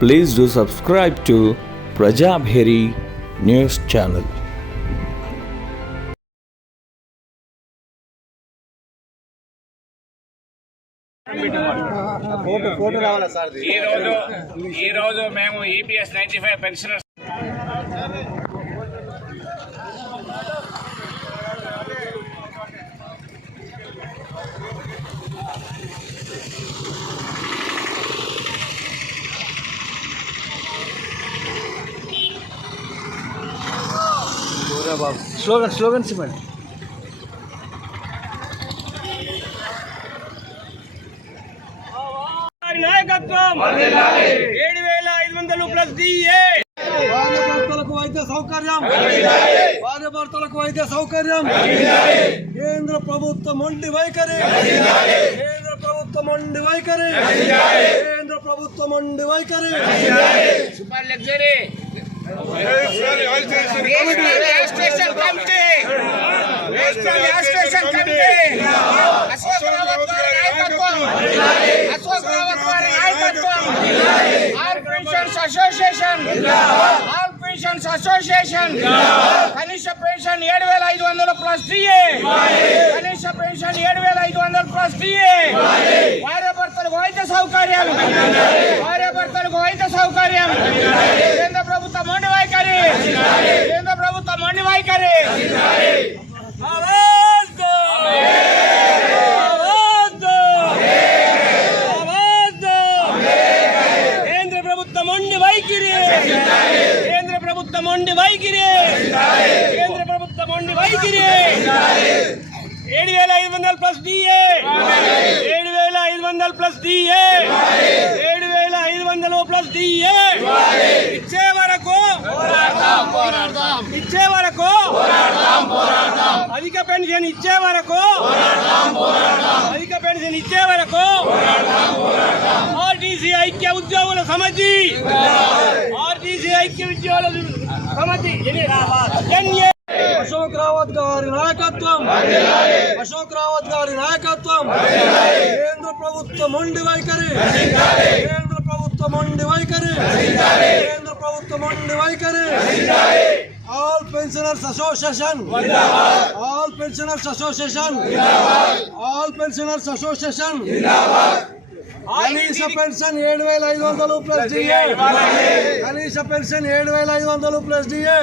Please do subscribe to Prajabheri News Channel. ఈ రోజు ఈ రోజు మేము E EPS ninety five pensioners slogan slogans ఇవ్వండి నాయకత్వం ఏడు వేల ఐదు వందలు ప్లస్ డిఏ. భార్య భర్తలకు వైద్య సౌకర్యం. భార్య భర్తలకు వైద్య సౌకర్యం. కేంద్ర ప్రభుత్వం మొండి వైఖరి. కేంద్ర ప్రభుత్వం మొండి వైఖరి. కేంద్ర ప్రభుత్వం మొండి వైఖరి. Super luxury. Association all pensions association కనీస పెన్షన్ ఏడు వేల ఐదు వందలు ప్లస్ డిఏ కనీస పెన్షన్ ఏడు వేల ఐదు వందలు ప్లస్ డిఏ భార్య భర్తలకు వైద్య సౌకర్యాలు భార్య భర్తలకు వైద్య సౌకర్యాలు కేంద్ర ప్రభుత్వం మొండి వైఖరి కేంద్ర ప్రభుత్వం మొండి కేంద్ర ప్రభుత్వం మొండి వైఖరి! కేంద్ర ప్రభుత్వం మొండి వైఖరి! ఏడు వేల ఐదు వందల ప్లస్ డిఏ! ఏడు వేల ఐదు వందల ప్లస్ డిఏ! ఏడు ఐదు వందలు ప్లస్ డిఏ. ఇచ్చే వరకు ఇచ్చే వరకు అధిక పెన్షన్ ఇచ్చే వరకు అధిక పెన్షన్ ఇచ్చే వరకు ఆర్టీసీ ఐక్య ఉద్యోగుల సమితి. ఆర్టీసీ ఐక్య ఉద్యోగుల సమితి. అశోక్ రావత్ గారి నాయకత్వం. అశోక్ రావత్ గారి నాయకత్వం. కేంద్ర ప్రభుత్వం మొండి వైఖరి. ప్రభుత్వం మొండి వైఖరి. కేంద్ర ప్రభుత్వం మొండి వైఖరి. All pensioners association. All pensioners association. All pensioners association. కనీస పెన్షన్ ఏడు వేల ఐదు వందలు ప్లస్ డిఏ. కనీస పెన్షన్ ఏడు వేల ఐదు వందలు ప్లస్ డిఏ.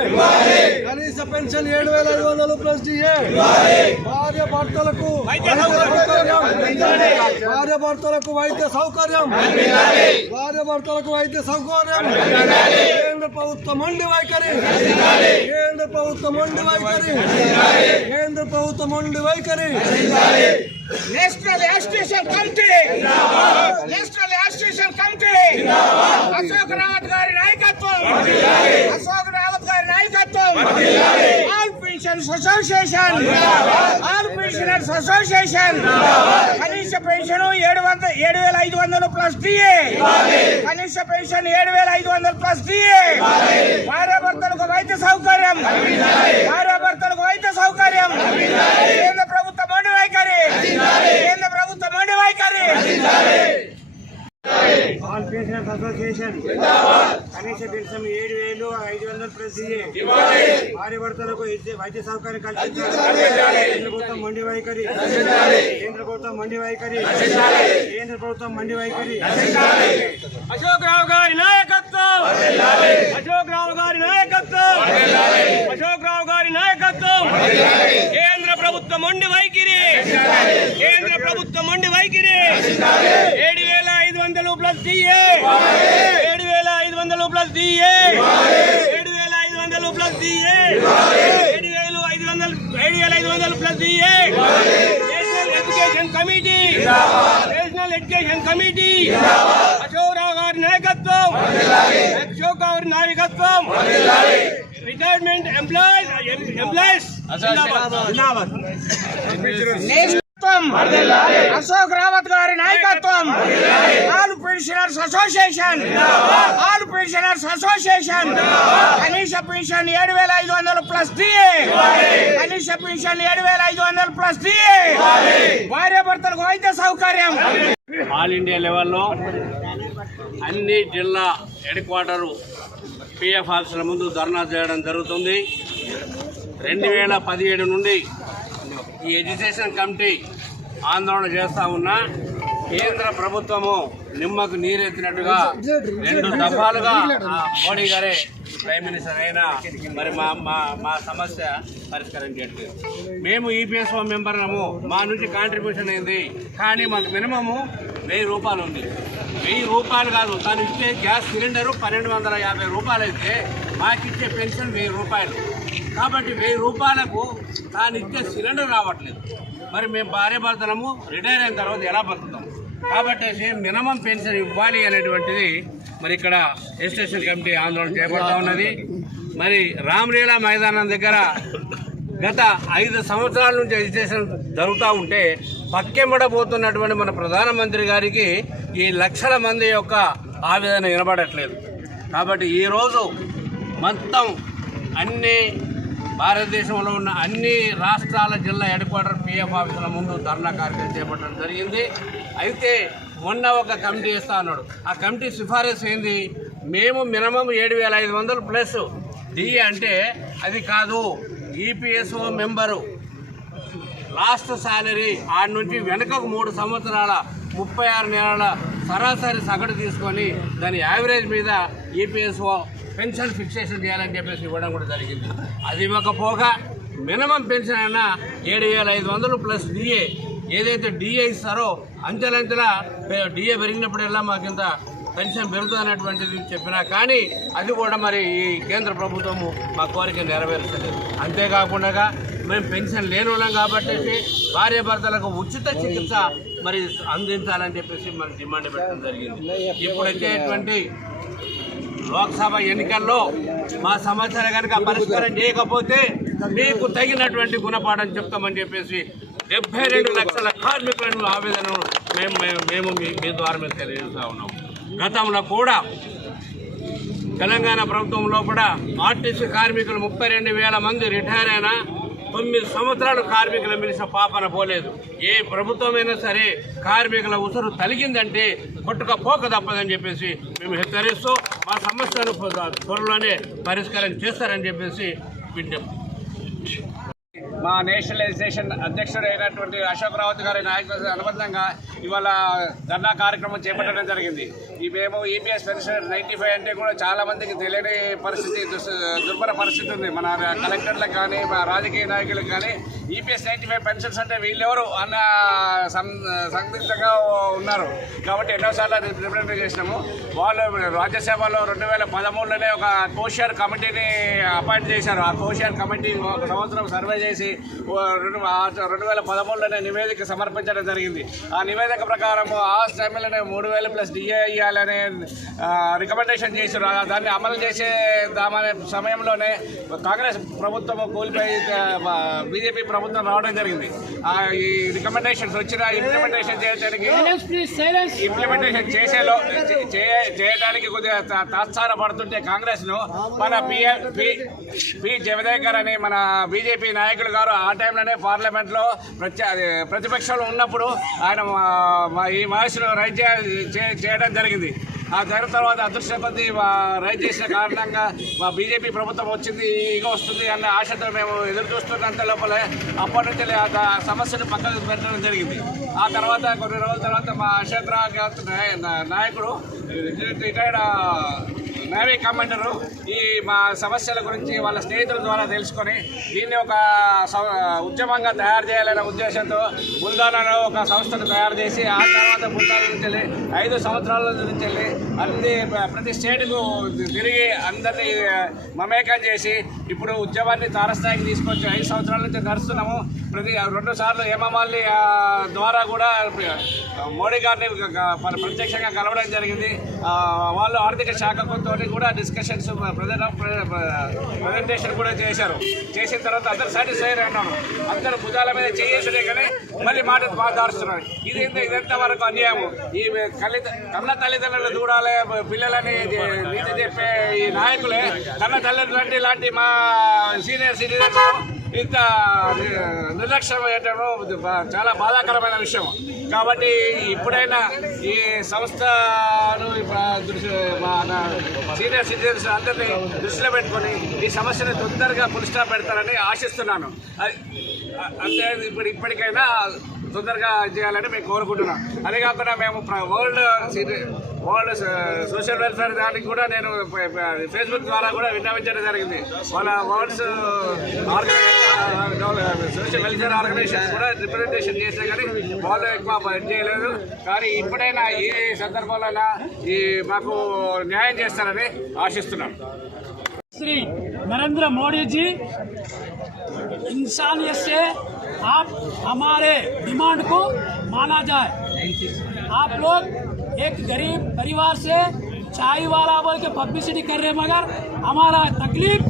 కనీస పెన్షన్ ఏడు వేల ఐదు వందలు ప్లస్ డిఏ. భార్య భర్తలకు వైద్య సౌకర్యం. భార్య భర్తలకు వైద్య సౌకర్యం. భార్య భర్తలకు వైద్య సౌకర్యం. కేంద్ర ప్రభుత్వం మొండి వైఖరి. కేంద్ర ప్రభుత్వం మొండి వైఖరి. కేంద్ర ప్రభుత్వం మొండి వైఖరి. National station committee. National station committee. Ashok Rawat గారి నాయకత్వం. అశోక్ నాయకత్వం. All pensions association. All pensioners association. కనీస పెన్షన్ ఏడు వంద ఏడు వేల ఐదు వందలు ప్లస్ డిఏ. కనీస పెన్షన్ ఏడు వేల ఐదు వందలు ప్లస్ డిఏ. భార్య భర్తలకు వైద్య సౌకర్యం. భార్య భర్తలకు వైద్య సౌకర్యం. కేంద్ర ప్రభుత్వం మొండి వైఖరి. కేంద్ర ప్రభుత్వం మొండి వైఖరి. All pensioners association. కనీస పెన్షన్ ఏడు వేలు ఐదు వందలు ప్లస్ భార్య భర్తలకు వైద్య సౌకర్యం కల్పించాలి. కేంద్ర ప్రభుత్వం మండి వైఖరి. కేంద్ర ప్రభుత్వం మండి వైఖరి. కేంద్ర ప్రభుత్వం మండి వైఖరి. అశోక్ రావు గారి నాయకత్వం. అశోక్ రావు గారి నాయకత్వం. అశోక్ రావు గారి నాయకత్వం. కేంద్ర ప్రభుత్వం మొండి వైఖరి. కేంద్ర ప్రభుత్వం మొండి వైఖరి. ఏడు వేల ఐదు వందలు ప్లస్ డిఏ ఏడు వేల ఐదు వందలు ప్లస్ డిఏ ఏడు వేల ఐదు వందలు ప్లస్ డిఏ ఏడు వేలు ఐదు వందలు ఏడు వేల ఐదు వందలు plus DA national education committee national education committee Ashok Rao గారి నాయకత్వం అశోక్ గారి నాయకత్వం retirement employees employees Ashok Rawat గారి నాయకత్వం. All pensioners association. All pensioners association. కనీస పెన్షన్ ఏడు వేల ఐదు వందలు ప్లస్ డిఏ. కనీస పెన్షన్ ఏడు వేల ఐదు వందలు ప్లస్ డిఏ. భార్య భర్తలకు వైద్య సౌకర్యం. ఆల్ ఇండియా లెవెల్లో అన్ని జిల్లా హెడ్ క్వార్టరు పిఎఫ్ ఆఫీసుల ముందు ధర్నా చేయడం జరుగుతుంది. రెండు వేల పదిహేడు నుండి ఈ ఎడ్యుకేషన్ కమిటీ ఆందోళన చేస్తూ ఉన్నా కేంద్ర ప్రభుత్వము నిమ్మకు నీరెత్తినట్టుగా రెండు దఫాలుగా మోడీ గారే ప్రైమ్ మినిస్టర్ అయినా మరి మా మా మా సమస్య పరిష్కారం మేము ఈపీఎస్ఓ మెంబర్లము మా నుంచి కాంట్రిబ్యూషన్ అయింది కానీ మాకు మినిమము వెయ్యి రూపాయలు ఉంది. వెయ్యి రూపాయలు కాదు తను ఇచ్చే గ్యాస్ సిలిండరు పన్నెండు వందల యాభై రూపాయలు అయితే మాకు ఇచ్చే పెన్షన్ వెయ్యి రూపాయలు. కాబట్టి వెయ్యి రూపాయలకు తాను ఇచ్చే సిలిండర్ రావట్లేదు. మరి మేము భార్య భర్తలము రిటైర్ అయిన తర్వాత ఎలా బతుకుతాం? కాబట్టి మినిమం పెన్షన్ ఇవ్వాలి అనేటువంటిది మరి ఇక్కడ ఎస్టేషన్ కమిటీ ఆందోళన చేపడతా ఉన్నది. మరి రామ్లీలా మైదానం దగ్గర గత ఐదు సంవత్సరాల నుంచి ఎడ్యుకేషన్ జరుగుతూ ఉంటే పక్కెంబడబోతున్నటువంటి మన ప్రధానమంత్రి గారికి ఈ లక్షల మంది యొక్క ఆవేదన వినబడట్లేదు. కాబట్టి ఈరోజు మొత్తం అన్ని భారతదేశంలో ఉన్న అన్ని రాష్ట్రాల జిల్లా హెడ్ క్వార్టర్ పిఎఫ్ ఆఫీసుల ముందు ధర్నా కార్యక్రమం చేపట్టడం జరిగింది. అయితే మొన్న ఒక కమిటీ ఇస్తా అన్నాడు. ఆ కమిటీ సిఫారసు ఏంది? మేము మినిమం ఏడు వేల ఐదు వందలు ప్లస్ డిఏ అంటే అది కాదు ఈపీఎస్ఓ మెంబరు. లాస్ట్ శాలరీ ఆడి నుంచి వెనకకు మూడు సంవత్సరాల ముప్పై ఆరు నెలల సరాసరి సగటు తీసుకొని దాని యావరేజ్ మీద ఈపీఎస్ఓ పెన్షన్ ఫిక్సేషన్ చేయాలని చెప్పేసి ఇవ్వడం కూడా జరిగింది. అది ఇవ్వకపోగా మినిమం పెన్షన్ అయినా ఏడు వేల ఐదు వందలు ప్లస్ డిఏ ఏదైతే డిఏ ఇస్తారో అంచెలంచెల డిఏ పెరిగినప్పుడల్లా మాకు ఇంత పెన్షన్ పెరుగుతుందనేటువంటిది చెప్పినా కానీ అది కూడా మరి ఈ కేంద్ర ప్రభుత్వము మా కోరిక నెరవేర్చలేదు అంతేకాకుండా మేము పెన్షన్ లేని వాళ్ళం కాబట్టి భార్య భర్తలకు ఉచిత చికిత్స మరి అందించాలని చెప్పేసి మనం డిమాండ్ పెట్టడం జరిగింది. ఇప్పుడు వచ్చేటువంటి లోక్సభ ఎన్నికల్లో మా సమస్యలు కనుక పరిష్కారం చేయకపోతే మీకు తగినటువంటి గుణపాఠం చెప్తామని చెప్పేసి డెబ్బై రెండు లక్షల కార్మికులను ఆవేదనను మేము మేము మేము మీ ద్వారా మేము తెలియజేస్తా ఉన్నాం. గతంలో కూడా తెలంగాణ ప్రభుత్వం లోపల ఆర్టీసీ కార్మికులు ముప్పై రెండు వేల మంది రిటైర్ అయినా తొమ్మిది సంవత్సరాలు కార్మికులు మిలిసిన పాపన పోలేదు. ఏ ప్రభుత్వమైనా సరే కార్మికుల ఉసురు తలిగిందంటే కొట్టుకపోక తప్పదని చెప్పేసి మేము హెచ్చరిస్తూ మా సమస్యను త్వరలోనే పరిష్కారం చేస్తారని చెప్పేసి విజ్ఞప్తి. మా నేషనలైజేషన్ అధ్యక్షుడైనటువంటి అశోక్ రావత్ గారి నాయకత్వం అనుబంధంగా ఇవాళ ధర్నా కార్యక్రమం చేపట్టడం జరిగింది. ఈ మేము ఈపీఎస్ పెన్షన్ నైంటీ ఫైవ్ అంటే కూడా చాలా మందికి తెలియని పరిస్థితి దుర్భర పరిస్థితి ఉంది. మన కలెక్టర్లకు కానీ మా రాజకీయ నాయకులకు కానీ ఈపీఎస్ నైంటీ ఫైవ్ పెన్షన్స్ అంటే వీళ్ళెవరు అన్న సందిగ్ధంగా ఉన్నారు. కాబట్టి ఎన్నోసార్లు రిప్రజెంట్ చేసినాము. వాళ్ళు రాజ్యసభలో రెండు వేల పదమూడులోనే ఒక కోషియర్ కమిటీని అపాయింట్ చేశారు. ఆ కోషియర్ కమిటీ ఒక సంవత్సరం సర్వే చేసి ఓ రెండు రెండు వేల పదమూడులోనే నివేదిక సమర్పించడం జరిగింది. ఆ నివేదిక ప్రకారం ఆ టైంలోనే మూడు వేలు ప్లస్ డిఏ ఇవ్వాలనే రికమెండేషన్ చేశారు. దాన్ని అమలు చేసేదామనే సమయంలోనే కాంగ్రెస్ ప్రభుత్వం కూలిపోయి బీజేపీ ప్రభుత్వం రావడం జరిగింది. ఆ ఈ రికమెండేషన్స్ వచ్చిన ఇంప్లిమెంటేషన్ చేయడానికి ఇంప్లిమెంటేషన్ చేసేలో చేయడానికి కొద్దిగా తాత్సార పడుతుంటే కాంగ్రెస్ను మన పి పి జగదేకర్ అని మన బీజేపీ నాయకులు గారు ఆ టైంలోనే పార్లమెంట్లో ప్రత్య ప్రతిపక్షంలో ఉన్నప్పుడు ఆయన మా- ఈ మహేష్ను రైట్ చేయడం జరిగింది. ఆ జరిగిన తర్వాత అదృష్ట కొద్ది రైట్ చేసిన కారణంగా మా బీజేపీ ప్రభుత్వం వచ్చింది ఇక వస్తుంది అన్న ఆశతో మేము ఎదురు చూస్తున్నంత లోపలే అప్పటి నుంచి ఆ సమస్యను పక్కకు పెట్టడం జరిగింది. ఆ తర్వాత కొన్ని రోజుల తర్వాత మా అశోక్ గారు నాయ- నాయకుడు రిటైర్డ్ నేవీ కమాండరు ఈ మా సమస్యల గురించి వాళ్ళ స్నేహితుల ద్వారా తెలుసుకొని దీన్ని ఒక ఉద్యమంగా తయారు చేయాలనే ఉద్దేశంతో బుల్దానా ఒక సంస్థను తయారు చేసి ఆ తర్వాత బుల్దాన నుంచి వెళ్ళి ఐదు సంవత్సరాల నుంచి వెళ్ళి అన్ని ప్రతి స్టేట్కు తిరిగి అందరినీ మమేకం చేసి ఇప్పుడు ఉద్యమాన్ని తారస్థాయికి తీసుకొచ్చి ఐదు సంవత్సరాల నుంచి నడుస్తున్నాము. ప్రతి రెండు సార్లు హేమమాలి ద్వారా కూడా మోడీ గారిని ప్రత్యక్షంగా కలవడం జరిగింది. వాళ్ళు ఆర్థిక శాఖతో కూడా డిస్కషన్స్ ప్రజెంటేషన్ కూడా చేశారు. చేసిన తర్వాత అందరు సాటిస్ఫై అన్నాను అందరూ భుజాల మీద చేసేసరే కానీ మళ్ళీ మాట మాట్లాడుతున్నారు. ఇది ఇదంత ఇదంతా వరకు అన్యాయం ఈ కలి కన్న తల్లిదండ్రులు చూడాలి పిల్లలని నీతి చెప్పే ఈ నాయకులే కన్న తల్లిదండ్రులు లాంటి మా సీనియర్ సిటిజన్స్ ఇంత ని- నిర్లక్ష్యం చాలా బాధాకరమైన విషయం. కాబట్టి ఇప్పుడైనా ఈ సంస్థను ఇప్పుడు దృష్టి సీనియర్ సిటిజన్స్ అందరినీ దృష్టిలో పెట్టుకొని ఈ సమస్యను తొందరగా పులిస్టా పెడతారని ఆశిస్తున్నాను. అంటే ఇప్పుడు ఇప్పటికైనా తొందరగా చేయాలని మేము కోరుకుంటున్నాం. అదే కాకుండా మేము వరల్డ్ వరల్డ్ సోషల్ వెల్ఫేర్ దానికి కూడా నేను ఫేస్బుక్ ద్వారా కూడా విన్నవించడం జరిగింది. వాళ్ళ వరల్డ్స్ సోషల్ వెల్ఫేర్ ఆర్గనైజేషన్ కూడా రిప్రజెంటేషన్ చేస్తే కానీ వాళ్ళు ఎక్కువ చేయలేదు. కానీ ఇప్పుడైనా ఈ సందర్భంలో ఈ మాకు న్యాయం చేస్తారని ఆశిస్తున్నాం. श्री नरेंद्र मोदी जी इंसानियत से आप हमारे डिमांड को माना जाए। आप लोग एक गरीब परिवार से चाय वाला बोल के पब्लिसिटी कर रहे मगर हमारा तकलीफ़,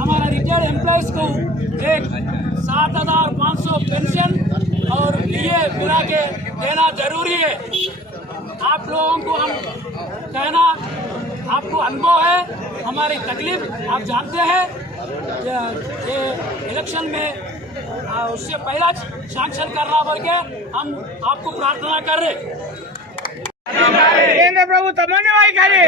हमारा रिटायर्ड एम्प्लॉयज़ को एक सात हज़ार पाँच सौ पेंशन और ये मिला के देना ज़रूरी है। आप लोगों को हम कहना आपको अनुभव है हमारी तकलीफ़ आप जानते हैं ये इलेक्शन में आ, उससे पहला सैंक्शन करना बोल के हम आपको प्रार्थना कर रहे प्रभु तमन्ना भाई करे।